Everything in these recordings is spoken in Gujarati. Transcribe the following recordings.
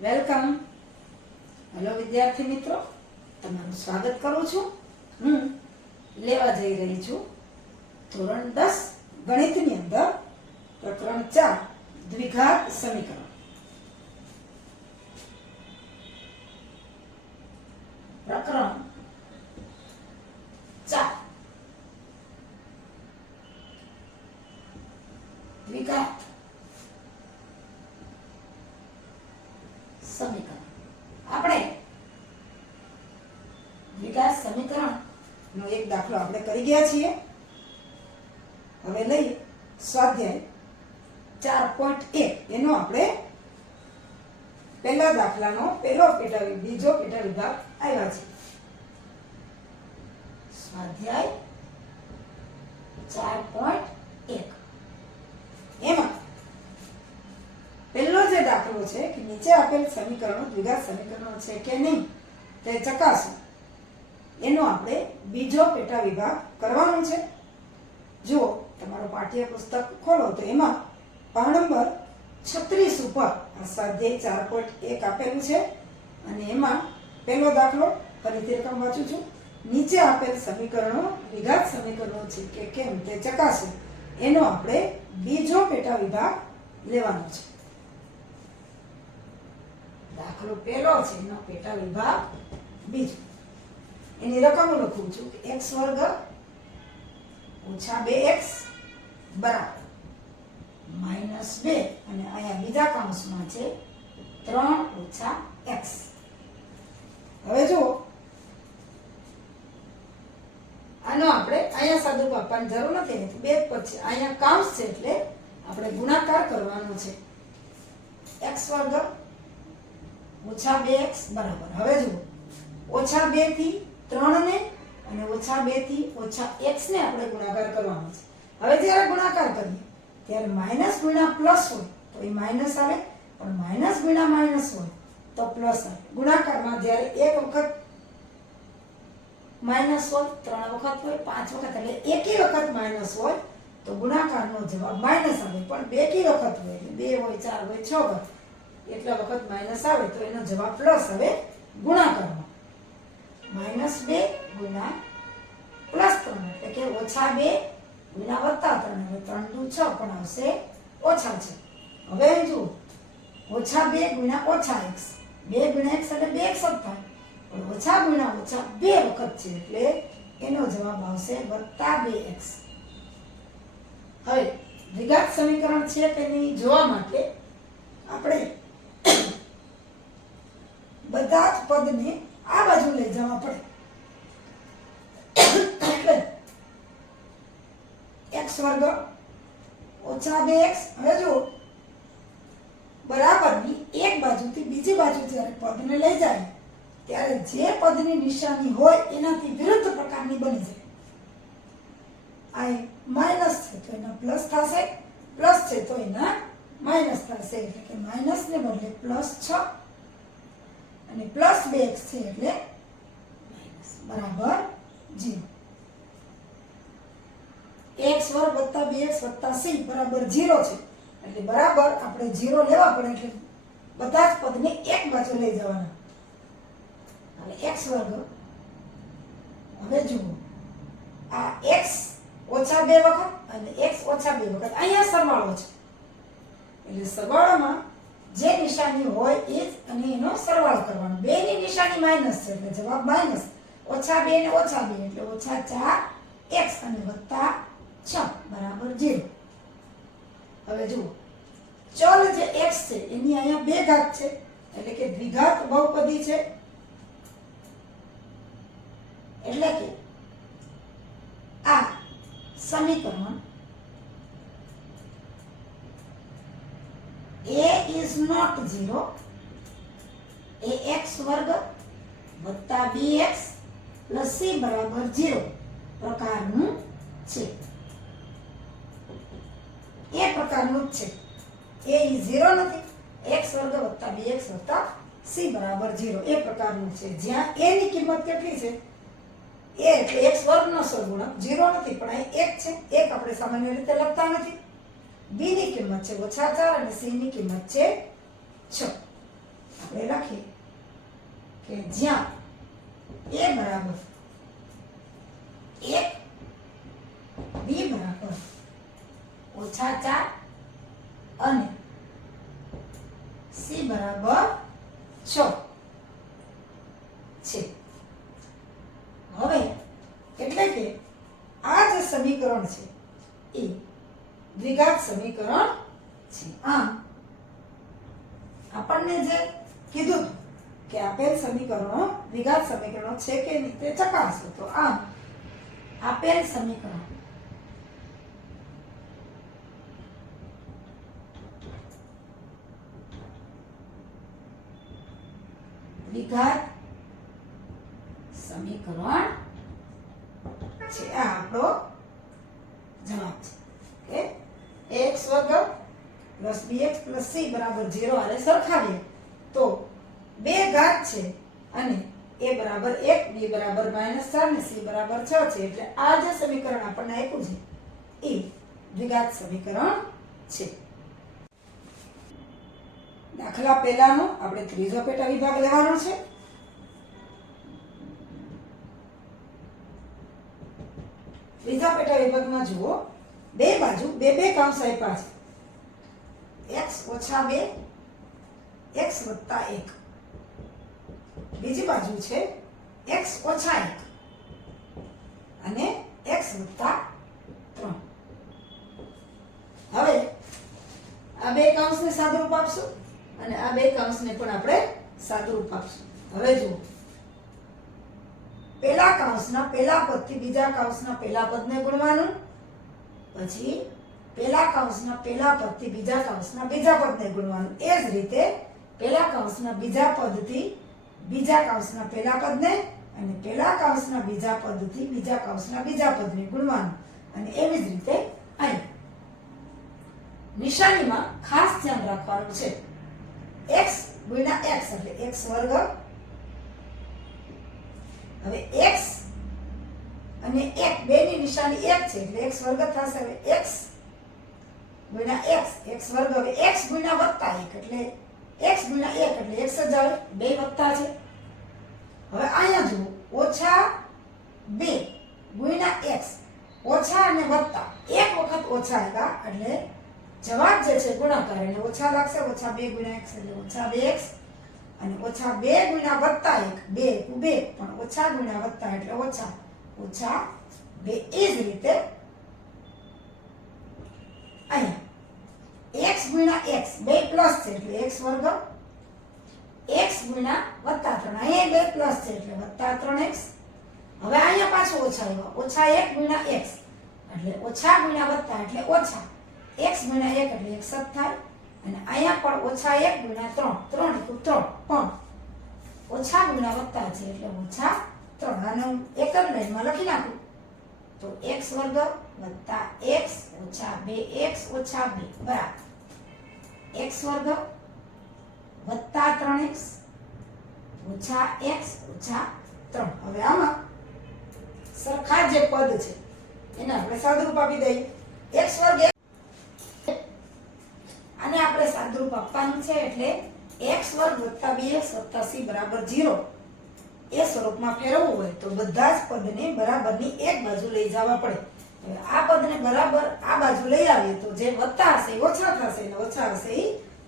વેલકમ. હેલો વિદ્યાર્થી મિત્રો, તમારું સ્વાગત કરું છું. હું લેવા જઈ રહી છું ધોરણ 10 ગણિતની અંદર પ્રકરણ 4 દ્વિઘાત સમીકરણ. પ્રકરણ 4 દ્વિઘાત સમીકરણ. આપણે દ્વિઘાત સમીકરણ નો એક દાખલો આપણે કરી ગયા છીએ. હવે લઈએ સ્વાધ્યાય 4.1. એનો આપણે પહેલા દાખલાનો પહેલો બીજો પેટા વિભાગ આવ્યા છે. સ્વાધ્યાય 4.1 એમાં પહેલો જે દાખલો છે કે નીચે આપેલ સમીકરણો દ્વિઘાત સમીકરણો છે કે નહીં તે ચકાસો. એનો આપણે બીજો પેટા વિભાગ કરવાનો છે. જો તમારો પાઠ્યપુસ્તક ખોલો તો એમાં પાન નંબર 36 ઉપર આ સ્વાધ્યાય 4.1 આપેલું છે અને એમાં પહેલો દાખલો ફરીથી રકમ વાંચું છું. નીચે આપેલ સમીકરણો દ્વિઘાત સમીકરણો છે કે કેમ તે ચકાસો. એનો આપણે બીજો પેટા વિભાગ લેવાનો છે. દાખલો પહેલો છે એનો પેટા વિભાગ બીજો. એની રકમ લખું છું કે x વર્ગ ઓછા 2x બરાબર -2 અને અહીંયા બીજા કૌંસમાં છે 3 ઓછા x. હવે જો આનો આપણે અહીંયા સાદું આપવાની જરૂર નથી, બે પછી અહીંયા કૌંસ છે એટલે આપણે ગુણાકાર કરવાનો છે. x વર્ગ ઓછા 2x બરાબર. હવે જુઓ ઓછા 2 થી 3 ને અને ઓછા 2 થી ઓછા x ને આપણે ગુણાકાર કરવાનો છે. હવે જ્યારે ગુણાકાર કરીએ ત્યારે માઇનસ ગુણ્યા પ્લસ હોય તો એ માઇનસ આવે, પણ માઇનસ ગુણ્યા માઇનસ હોય તો પ્લસ આવે. ગુણાકારમાં જ્યારે એક વખત માઇનસ હોય, 3 વખત હોય, 5 વખત એટલે એકી વખત માઇનસ હોય તો ગુણાકારનો જવાબ માઇનસ આવે. પણ બેકી વખત હોય એટલે 2 હોય, 4 હોય, 6 હોય એટલા વખત માઇનસ આવે તો એનો જવાબ પ્લસ આવે ગુણાકારમાં. -2 ગુણ્યા +3 એટલે કે ઓછા 2 ગુણ્યા વત્તા 3 એટલે 3 × 6 પણ આવશે ઓછા છે. હવે જુઓ ઓછા 2 ગુણ્યા ઓછા x, 2 ગુણ્યા x એટલે 2x જ થાય, પણ ઓછા ગુણ્યા ઓછા 2 વખત છે એટલે એનો જવાબ આવશે +2x. હવે દ્વિઘાત સમીકરણ છે કે નહીં જોવા માટે આપણે બધા જ પદને આ બાજુ લઈ જવા પડે. એટલે x વર્ગ ઓછા 2x. હવે જો બરાબરની એક બાજુથી બીજી બાજુ જ્યારે પદને લઈ જાય ત્યારે જે પદની નિશાની હોય એનાથી વિરુદ્ધ પ્રકારની બની જાય. આ માઇનસ છે તો એના પ્લસ થશે, પ્લસ છે તો એના માઇનસ થશે. એટલે કે માઇનસ ને બદલે +6 અને +2x છે એટલે માઇનસ બરાબર 0. x વર્ગ વત્તા 2x વત્તા c બરાબર 0 છે એટલે બરાબર આપણે 0 લેવા પડે એટલે બધા જ પદને એક બાજુ લઈ જવાના. અને x વર્ગ હવે જુઓ આ x ઓછા 2 વખત અને x ઓછા 2 વખત અહીંયા સરવાળો છે એટલે સરવાળામાં જે નિશાની હોય એ જ અને એનો સરવાળો કરવાનો. 2 ની નિશાની માઈનસ છે એટલે જવાબ માઈનસ. ઓછા 2 ને ઓછા 2 એટલે ઓછા 4x અને વત્તા 6 બરાબર 0. હવે જુઓ ચલ જે x છે એની અહીંયા 2 ઘાત છે એટલે કે દ્વિઘાત બહુપદી છે. એટલે કે આ સમીકરણ a is not 0 A x વર્ગ વત્તા 2x પ્લસ c બરાબર 0 પ્રકારનું છે. એ પ્રકારનું જ છે. a is 0 નથી, x વર્ગ વત્તા 2x વત્તા c બરાબર 0 એ પ્રકારનું છે. જ્યાં a ની કિંમત કેટલી છે? a એટલે x વર્ગનો સહગુણક 0 નથી, પણ અહીં 1 છે. 1 આપણે સામાન્ય રીતે લખતા નથી. b ની કિંમત છે -4 અને c ની કિંમત છે 6. આપણે લખીએ કે જ્યાં a બરાબર 1, b બરાબર -4 અને c બરાબર 6 છે. હવે એટલે કે આ જે સમીકરણ છે એ દ્વિઘાત સમીકરણ છે. આમ આપણને જે કીધું કે આપેલ સમીકરણો દ્વિઘાત સમીકરણો છે કે નહીં તે ચકાસો. તો આમ આપેલ સમીકરણ દ્વિઘાત સમીકરણ છે. આ આપણો જવાબ છે કે ax વર્ગ પ્લસ bx પ્લસ c બરાબર 0 આને સરખાવીએ તો બે ઘાત છે અને a બરાબર 1, b બરાબર -4 ને c બરાબર 6 છે. એટલે આ જે સમીકરણ આપણને આપ્યું છે એ દ્વિઘાત સમીકરણ છે. દાખલા પહેલાનો આપણે ત્રીજો પેટા વિભાગ લેવાનો છે. ત્રીજા પેટા વિભાગમાં જુઓ બે બાજુ બે કૌંસ આપ્યા છે x - 2 x + 1. બીજી બાજુ છે x - 1 અને x + 3. હવે આ બે કૌંસને સાદુરૂપ આપશું અને આ બે કૌંસને પણ આપણે સાદુરૂપ આપશું. હવે જુઓ પહેલા કૌંસના પહેલા પદથી બીજા કૌંસના પહેલા પદને ગુણવાનું, પછી પહેલા કૌંસના પહેલા પદથી બીજા કૌંસના બીજા પદને ગુણવાનું. એ જ રીતે પહેલા કૌંસના બીજા પદથી બીજા કૌંસના પહેલા પદને અને પહેલા કૌંસના બીજા પદથી બીજા કૌંસના બીજા પદને ગુણવાનું. અને એવી જ રીતે અહીં નિશાનીમાં ખાસ ધ્યાન રાખવાનું છે x * x એટલે x વર્ગ. હવે x અને 1 બેની નિશાની 1 છે એટલે x વર્ગ થશે. હવે x * x વર્ગ. હવે x * +1 એટલે x * 1 એટલે x જ આવે, બે વત્તા છે. હવે અહીંયા જુઓ -2 * x ઓછા અને વત્તા એક વખત ઓછા આવ્યા એટલે જવાબ જે છે ગુણાકાર એટલે ઓછા લાગશે. -2 * x એટલે -2x અને -2 * +1 2 * 2 પણ ઓછા ગુણ્યા વત્તા એટલે ઓછા -2. એ જ રીતે અહીંયા x * x બે પ્લસ છે એટલે x વર્ગ, x * -3 અહીંયા બે પ્લસ છે એટલે +3x. હવે અહીંયા પાછું ઓછા આવ્યા -1 * x એટલે ઓછા ગુણ્યા વત્તા એટલે ઓછા x * 1 એટલે x જ થાય. અને અહીંયા પણ -1 * 3 = 3 પણ ઓછા ગુણ્યા વત્તા છે એટલે -3. આને એક જ લાઈનમાં લખી નાખું તો x વર્ગ વત્તા x ઓછા 2x ઓછા 2 બરાબર x વર્ગ વત્તા 3x ઓછા x ઓછા 3. હવે આમાં સરખા જે પદ છે એને આપણે સાદુરૂપ આપી દઈએ. x વર્ગ આને આપણે સાદુરૂપ આપવાનું છે એટલે x વર્ગ વત્તા 2x વત્તા c બરાબર 0 એ સ્વરૂપમાં ફેરવવું હોય તો બધા જ પદને બરાબરની એક બાજુ લઈ જવા પડે. હવે આ પદને બરાબર આ બાજુ લઈ આવીએ તો જે વત્તા હશે એ ઓછા થશે અને ઓછા હશે એ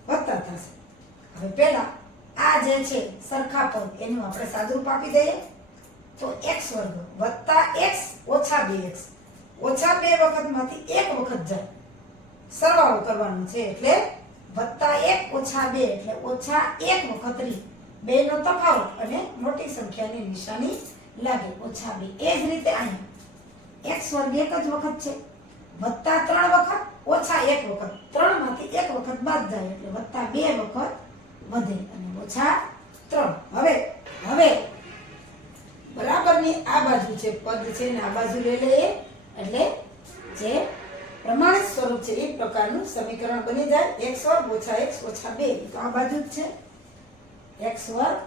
વત્તા થશે. હવે પહેલા આ જે છે સરખા પદ એનું આપણે સાદુરૂપ આપી દઈએ તો x વર્ગ વત્તા x ઓછા 2x ઓછા 2 વખતમાંથી એક વખત જાય સરવાળો કરવાનો છે એટલે વત્તા 1 ઓછા 2 એટલે ઓછા 1 વખત રી બે નો તફાવત અને મોટી સંખ્યાની નિશાની લાગે ઓછા 2. એ જ રીતે અહીંયા x વર્ગ એક જ વખત છે વત્તા 3 વખત ઓછા 1 વખત 3 માંથી 1 વખત બાદ જાય એટલે વત્તા 2 વખત વધે અને ઓછા 3. હવે બરાબરની આ બાજુ છે પદ છે ને આ બાજુ લઈ લઈએ એટલે જે પ્રમાણિત સ્વરૂપ છે એ પ્રકારનું સમીકરણ બની જાય. x વર્ગ ઓછા x ઓછા 2 તો આ બાજુ જ છે x વર્ગ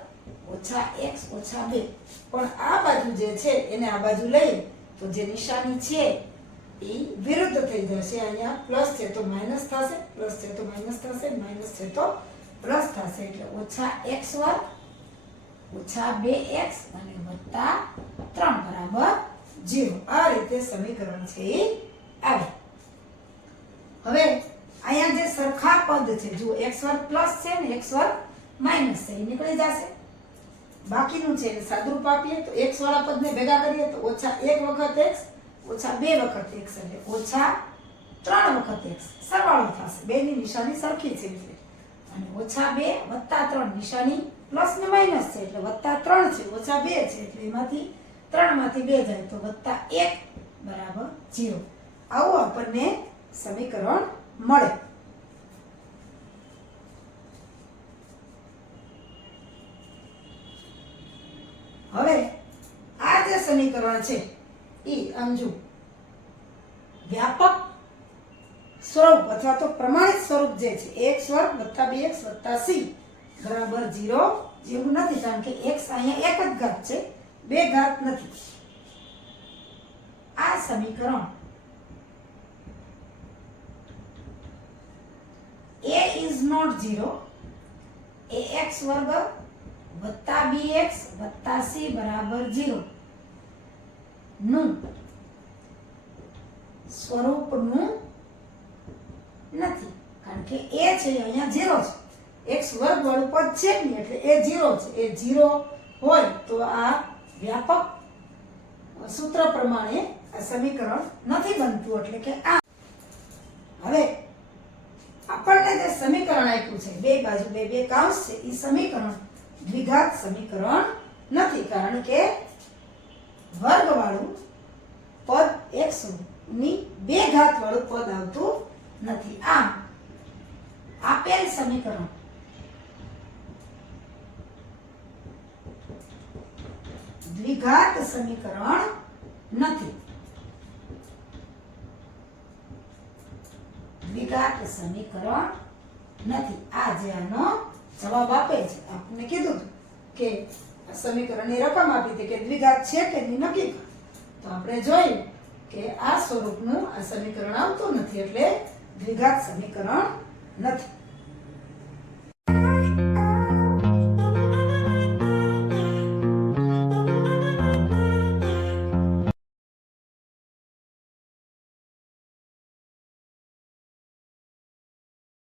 ઓછા x ઓછા 2. પણ આ બાજુ જે છે એને આ બાજુ લઈએ તો જે નિશાની છે એ વિરુદ્ધ થઈ જશે. અહીંયા પ્લસ છે તો માઇનસ થશે, પ્લસ છે તો માઇનસ થશે, માઇનસ છે તો પ્લસ થશે એટલે ઓછા x વર્ગ ઓછા 2x અને વત્તા 3 બરાબર 0. આ રીતે સમીકરણ છે એ આવે. હવે અહીંયા જે સરખા પદ છે જુઓ x વર્ગ પ્લસ છે ને x વર્ગ માઈનસ છે એ નીકળી જશે. બાકીનું છે એટલે સાદુરૂપ આપીએ તો x વાળા પદને ભેગા કરીએ તો ઓછા 1 વખત x ઓછા 2 વખત x એટલે ઓછા 3 વખત x સરવાળો થશે. બેની નિશાની સરખી છે એટલે અને ઓછા 2 વત્તા 3 નિશાની પ્લસ ને માઈનસ છે એટલે વત્તા 3 છે ઓછા 2 છે એટલે એમાંથી 3 માંથી 2 જાય તો વત્તા 1 બરાબર 0. આવું આપણને સમીકરણ મળે. હવે આ જે સમીકરણ છે એ આમ જો વ્યાપક સ્વરૂપ અથવા તો પ્રમાણિત સ્વરૂપ જે છે x વર્ગ વત્તા 2x વત્તા c બરાબર 0 જેવું નથી કારણ કે x અહીંયા એક જ ઘાત છે બે ઘાત નથી. આ સમીકરણ a is not 0 ax વર્ગ વત્તા 2x વત્તા c બરાબર 0 નું સ્વરૂપનું નથી કારણ કે a છે અહીંયા 0 છે. x વર્ગ વાળું પદ છે ને એટલે એ 0 છે. એ 0 હોય તો આ વ્યાપક સૂત્ર પ્રમાણે આ સમીકરણ નથી બનતું એટલે કે આ. હવે આપણને જે સમીકરણ આપ્યું છે બે બાજુ બે કાઉન્સ છે એ સમીકરણ દ્વિઘાત સમીકરણ નથી કારણ કે વર્ગ વાળું પદ x ની બે ઘાત વાળું પદ આવતું નથી. આમ આપેલ સમીકરણ દ્વિઘાત સમીકરણ નથી. દ્વિઘાત સમીકરણ નથી. આ જે આનો જવાબ આપે છે આપણે કીધું કે સમીકરણની રકમ આપી હતી કે દ્વિઘાત છે કે નહીં નક્કી કરો તો આપણે જોયું કે આ સ્વરૂપનું આ સમીકરણ આવતું નથી એટલે દ્વિઘાત સમીકરણ નથી.